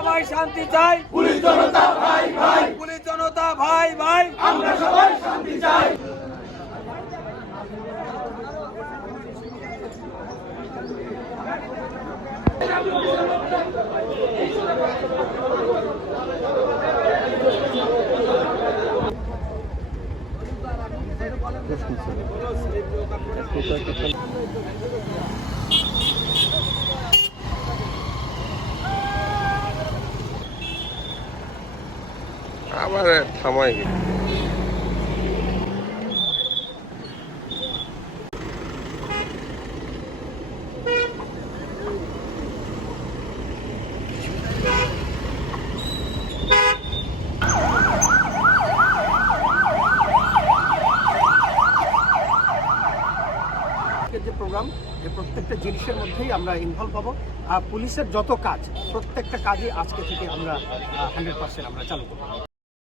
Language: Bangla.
সবাই শান্তি চাই। পুলিশ জনতা ভাই ভাই। পুলিশ জনতা ভাই ভাই। আমরা সবাই শান্তি চাই। আবার থামাই আজকের যে প্রোগ্রাম এই প্রত্যেকটা জিনিসের মধ্যেই আমরা ইনভলভ হব। আর পুলিশের যত কাজ, প্রত্যেকটা কাজই আজকে থেকে আমরা হান্ড্রেড পার্সেন্ট আমরা চালু করব।